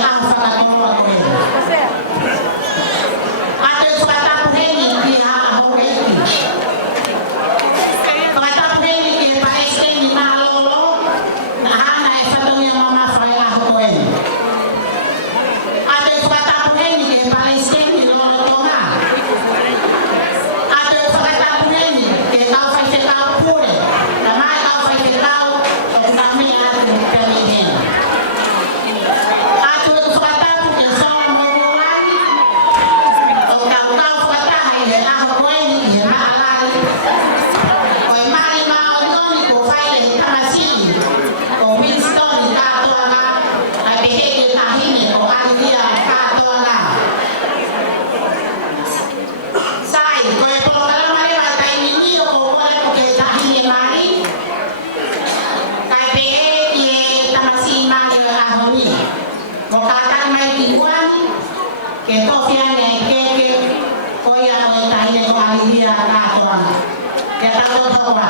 ang pagkatulog ko rin. At yung pagkatapuhin, hindi hahawin. Pagkatapuhin, hindi pa-extend ni Malolo, na hanay sa itong yung mga pagkatapuhin. At yung pagkatapuhin, hindi pa-extend ni Lolo Tonga. At yung pagkatapuhin, hindi pa-extend na may ka-extend kung kami ating pilihin. At yung pagkatapuhin, yung sa mga magulang, kung tao-tao pagkatahay, yung akapuhin, yung maalala. Kung mali maulong, kung kaya yung tamasin, kung Winston, yung katuwa ka, ay behigil tahin, kung kanina, katuwa ka. Sai, kung ito ka lang maliwan, tayo ninyo, kung wala ko kayo tahin ni Mari, kaya behigil tamasin mali yung ahoni. Kung kakang may tiguan, kaya Tofian ay keke, kuya ko yung tahin ko kanina, katuwa. Kaya takot ako ba?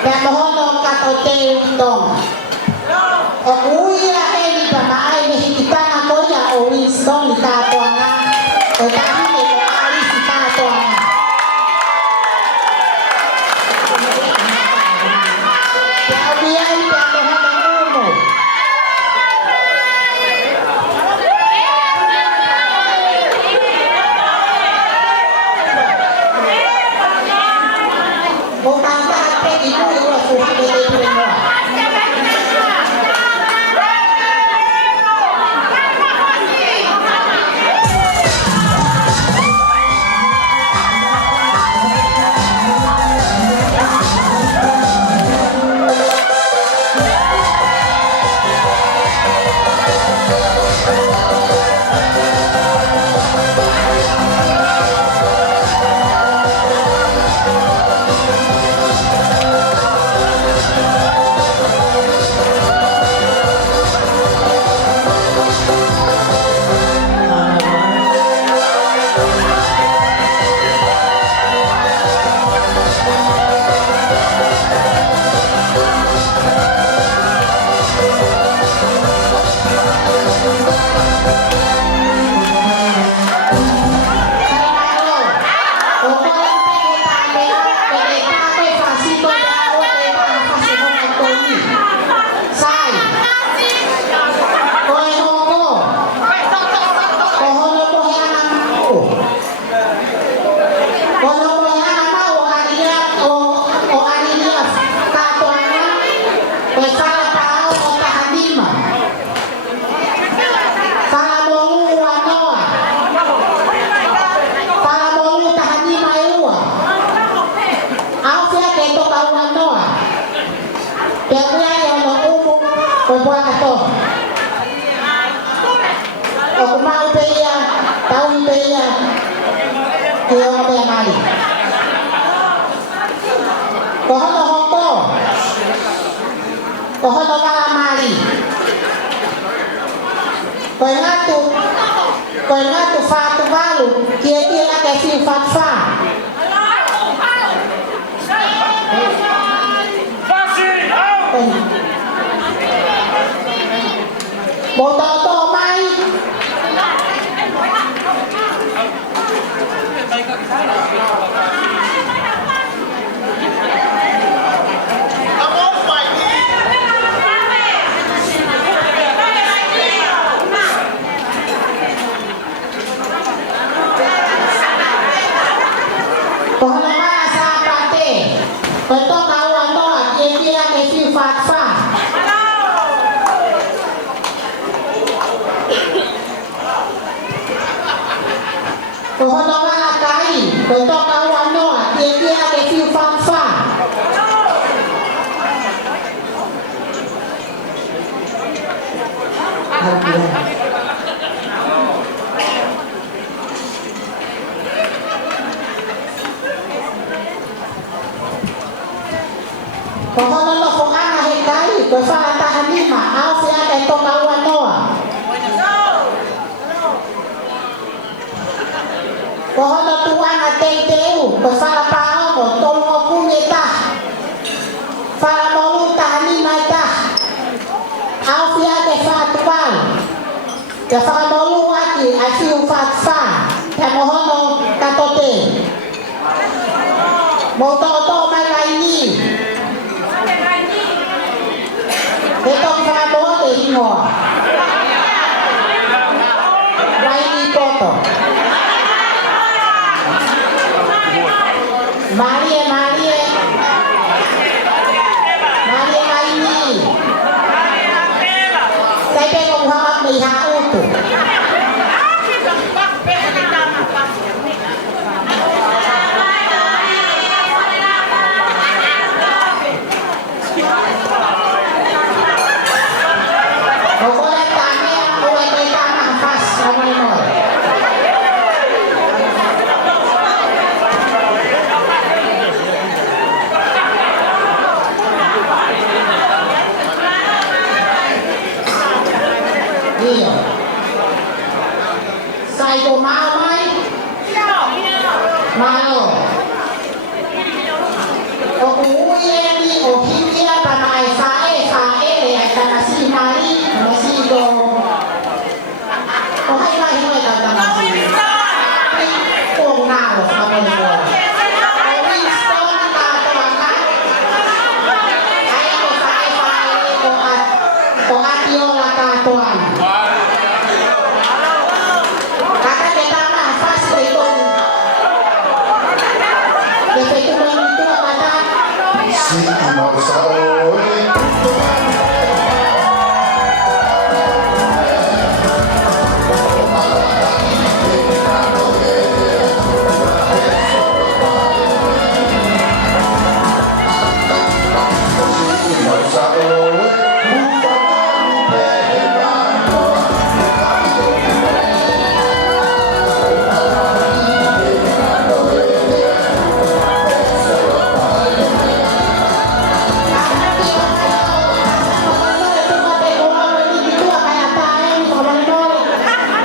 Kaya mohon ng katote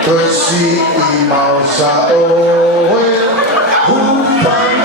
Tosi imau saowe hupangan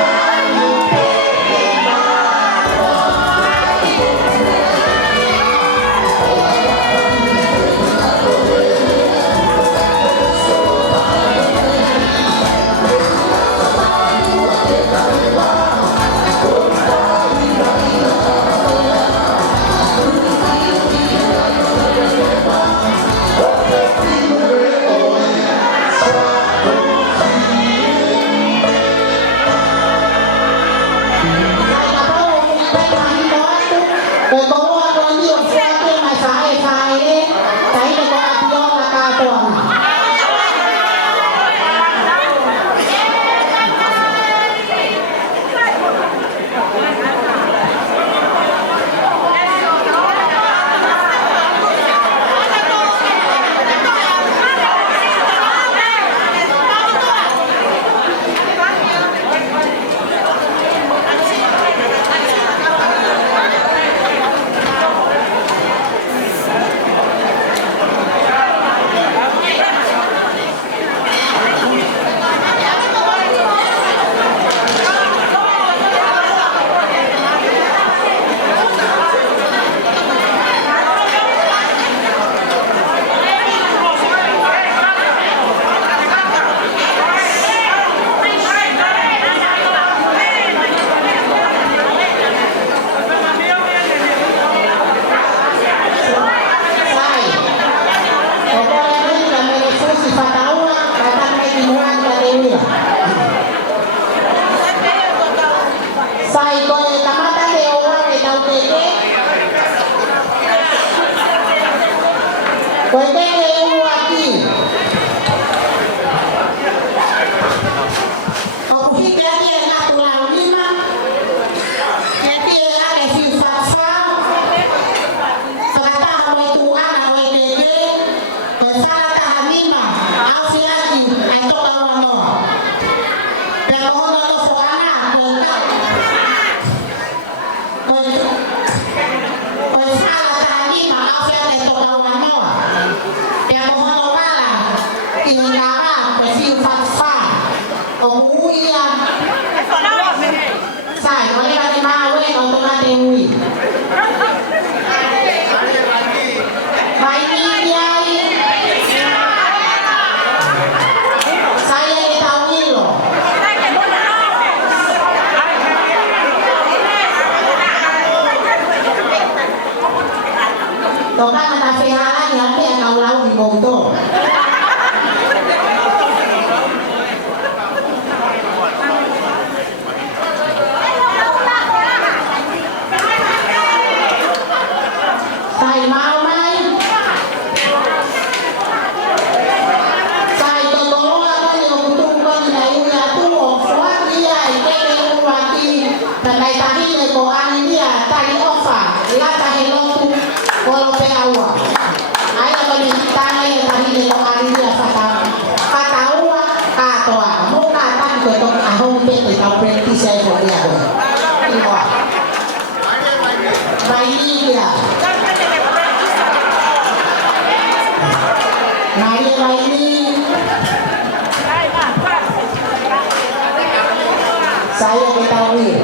saya ketahui.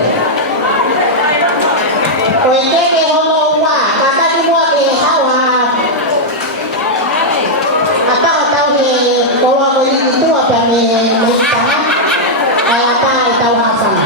Kowe ke hono wa, kata semua ke hawa. Atau tahu ke kalau itu apa mereka? Apa tahu hafal?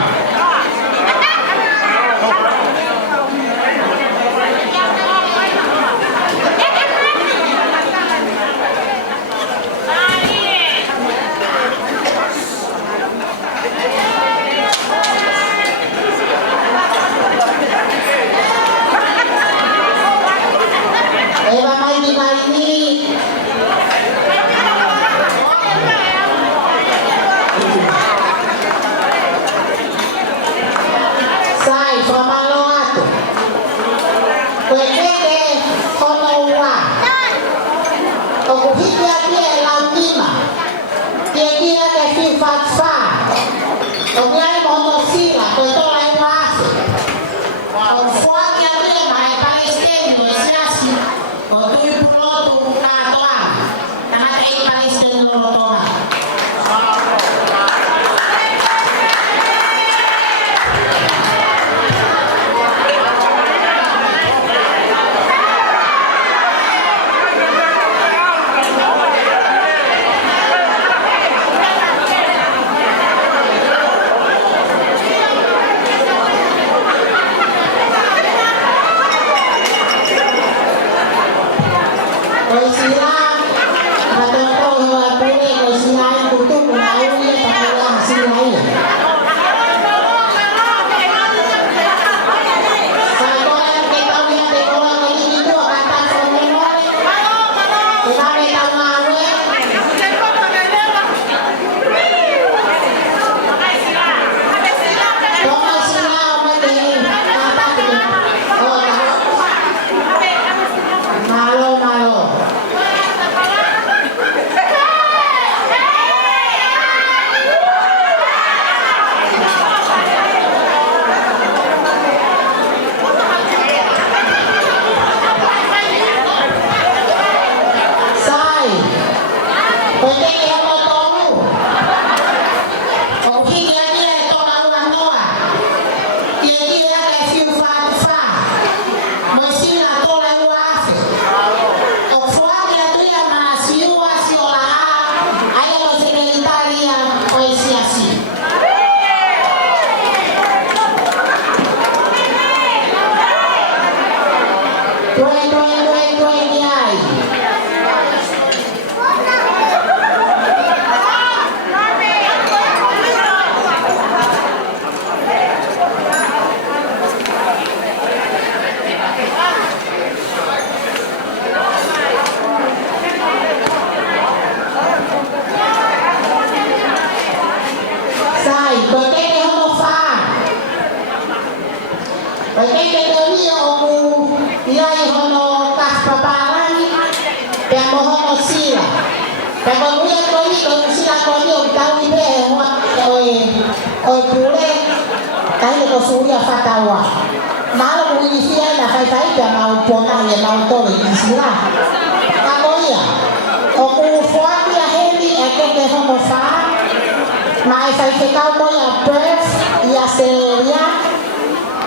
mohono sila. Kaya muya ko ito sila ko yung tawi be oi pule tayo ko surya fatawa. Malo ko siya na fai ka mau pona ya mau to sila. Kamoya. O kufuati ya heli ke homo fa. Mai fai ke kau moya press ya seria.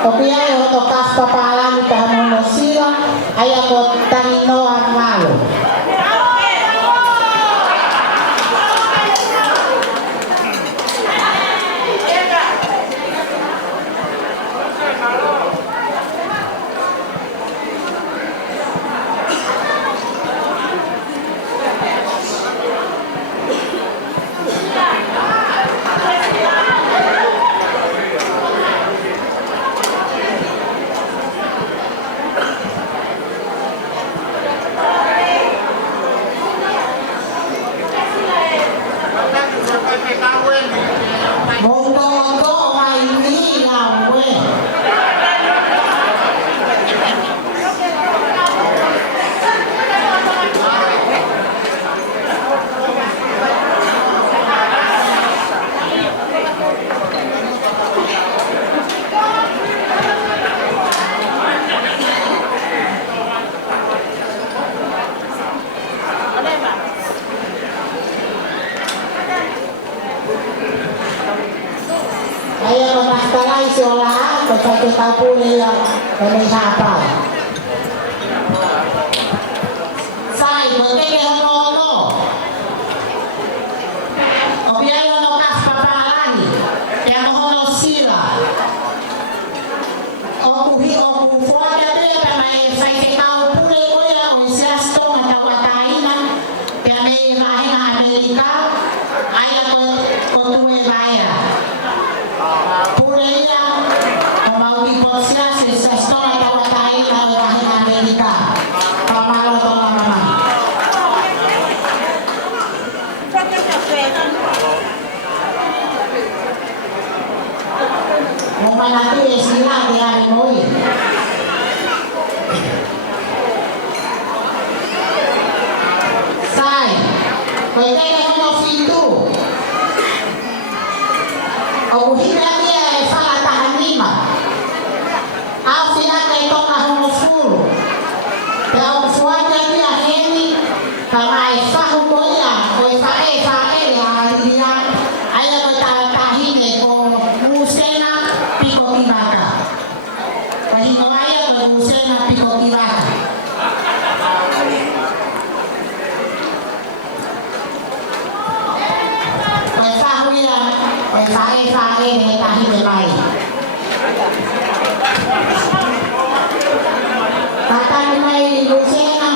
O pia yo to kas papalan ka mono sila aya ko tanino malo. Ayo mastarai siola, kau tahu ni yang kami siapa. Sai, berkeke hono. Obiayo no kas papalani, yang hono sila. Okuhi fuada dia pemai sai ke kau pule koya usiasto atau wataina, pemai lain Amerika, ayah kau tuwe bayar. Pureya mau diposya sesuatu atau kain lain Amerika pamalo to mama mau mana tu sila dia moi sai kau tengok hono fitu au hira dia fala tahanima au sila kay toka hono furu pero fuata dia heni kama ifahu koya o ifae ya dia aya ko tahine ko musena piko kibaka pahingo aya ko musena piko kibaka fae ne tahi de mai kata ni mai di lusena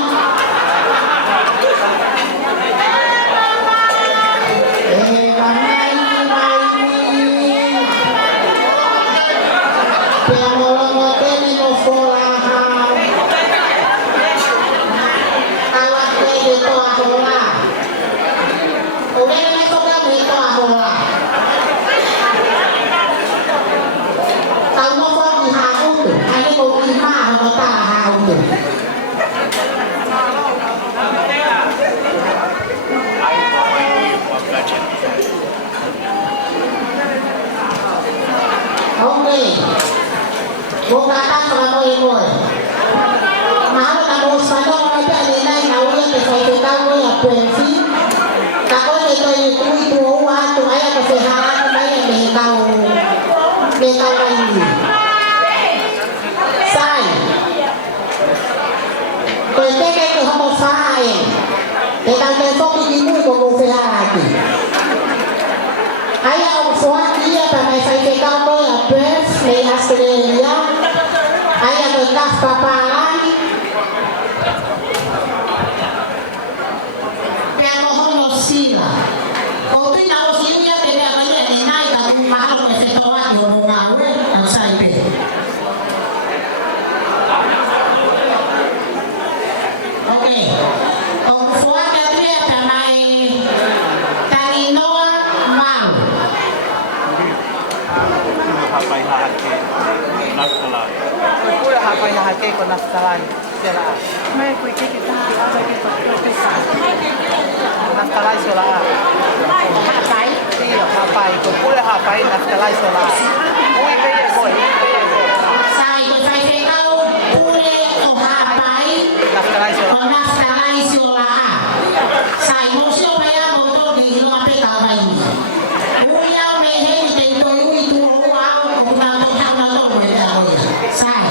Bukan kalau mau mahal kamu sana aja nilai nawi yang sesuai kamu ya pensi kalau itu waktu ayah kesehatan bayar deh kamu ini saya penting itu homo fae kita besok ibu mau lagi ayah orang dia pakai saya kamu ya pers di Australia ayah bekas papalan pero hono sila kau tu nak usia dia tidak banyak naik tapi mahal masih tahu yang mau ngawe yang saya pe oke kau fuat dia pemai tarinoa mau Hapai hahake nastalan. Será? Mai kui ke ke ta ke ke sa. Naftalai solar. Hapai. Iya, hapai. Ko pule hapai naftalai solar. Ui pe e boy. Sai ko fai fe kau pule o hapai. Naftalai solar. O naftalai solar. Sai mo sio pa ya mo to di no ape ka vai. Uya me he ni te to ui tu o wa o na to ta na to mo ya ko. Sai.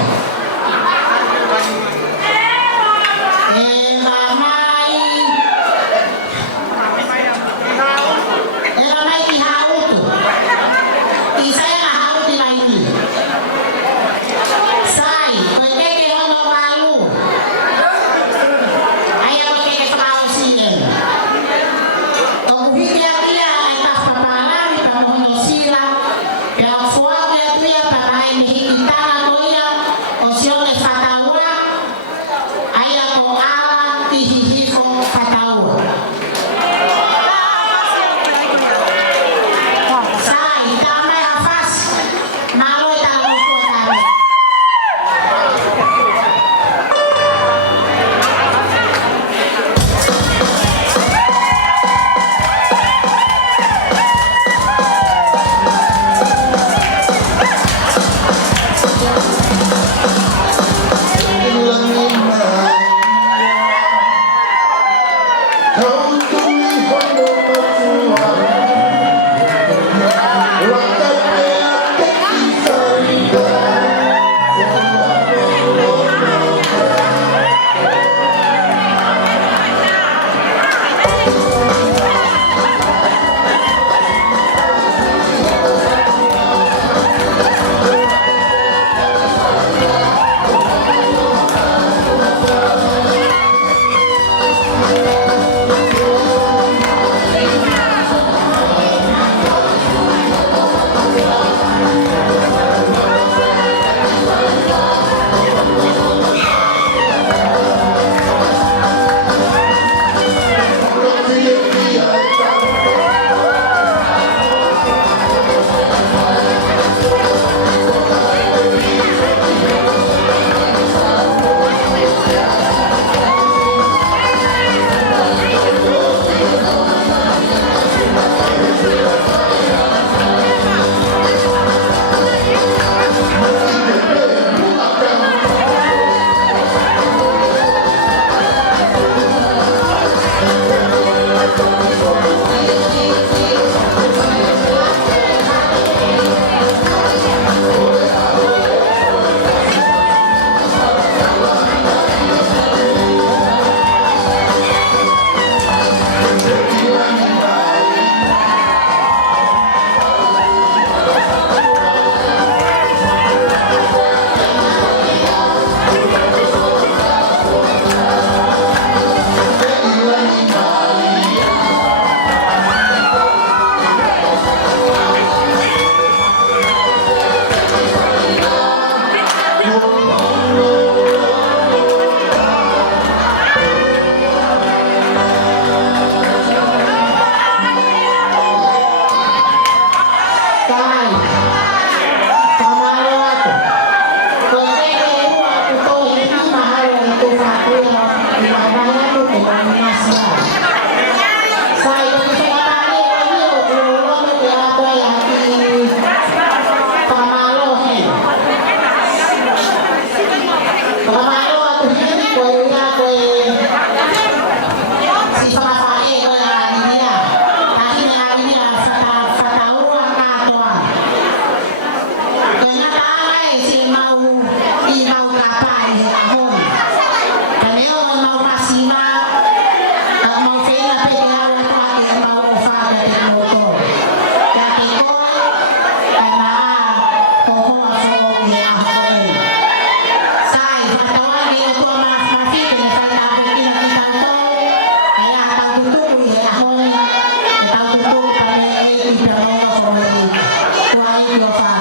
Your father.